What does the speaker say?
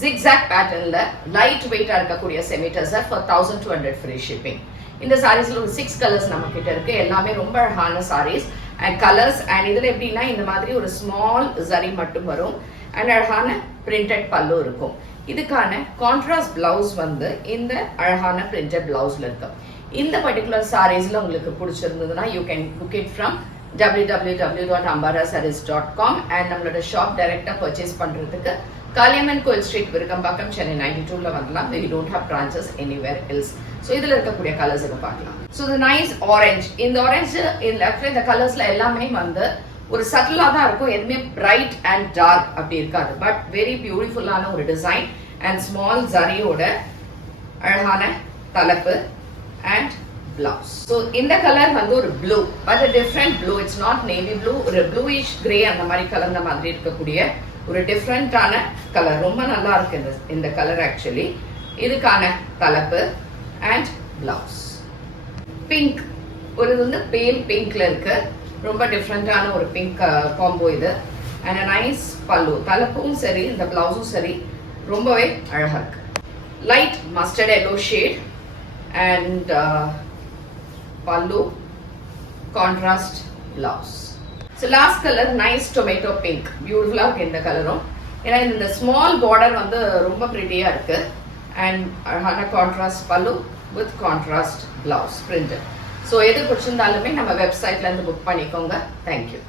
zigzag patternல light வெயிட்டா இருக்கக்கூடிய semi tussar for 1200 free shipping. இந்த சாரீஸ்ல ஒரு 6 கலர்ஸ் நம்ம கிட்ட இருக்கு. எல்லாமே ரொம்ப அழகான சாரீஸ் அண்ட் கலர்ஸ். அண்ட் இதுல எப்படின்னா இந்த மாதிரி ஒரு ஸ்மால் ஜரி மட்டும் வரும் அண்ட் அழகான பிரிண்டட் பல்லு இருக்கும். இதுக்கான கான்ட்ராஸ்ட் பிளவுஸ் வந்து இந்த அழகான பிரிண்டட் பிளவுஸ்ல இருக்கு. இந்த பர்டிகுலர் சாரீஸ்ல உங்களுக்கு பிடிச்சிருந்ததுன்னா you can book it from www.ambarasarees.com and நம்மளோட ஷாப் டைரக்டா பர்ச்சேஸ் பண்றதுக்கு காளியம்மன் கோயில் ஸ்ட்ரீட் விருகம்பாக்கம் சென்னை 92ல வரலாம். we don't have branches anywhere else. so இதுல இருக்கக்கூடிய கலர்ஸ் பார்க்கலாம். so the nice orange, இந்த orange இந்த கலர்ஸ்ல எல்லாமே வந்து ஒரு சட்டிலா தான் இருக்கும். எதுவுமே பிரைட் அண்ட் டார்க் அப்படி இருக்காது. பட் வெரி பியூட்டிஃபுல்லான ஒரு டிசைன் அண்ட் ஸ்மால் ஜரியோட அழகான தலைப்பு அண்ட் பிளவுஸ். ஸோ இந்த கலர் வந்து ஒரு blue, but different blue. It's not navy blue, ஒரு ப்ளூயிஷ் கிரே அந்த மாதிரி கலந்த மாதிரி இருக்கக்கூடிய ஒரு டிஃப்ரெண்டான கலர். ரொம்ப நல்லா இருக்கு இந்த கலர் ஆக்சுவலி. இதுக்கான தலைப்பு அண்ட் பிளவுஸ். பிங்க், ஒரு வந்து பேல் பிங்க்ல இருக்கு. ரொம்ப டிஃப்ரெண்டான ஒரு பிங்க் காம்போ இது. And nice pallu. தலைப்பும் சரி இந்த பிளவுஸும் சரி ரொம்பவே அழகா இருக்கு. Light mustard yellow shade and pallu, contrast blouse. So last colour nice tomato pink. பியூட்டிஃபுல்லா இருக்கு இந்த கலரும். ஏன்னா இந்த ஸ்மால் பார்டர் வந்து ரொம்ப பிரிட்டியா இருக்கு அண்ட் அழகான கான்ட்ராஸ்ட் பல்லு with contrast blouse printed. So எது பிடிச்சிருந்தாலுமே நம்ம வெப்சைட்ல இருந்து புக் பண்ணிக்கோங்க. தேங்க்யூ.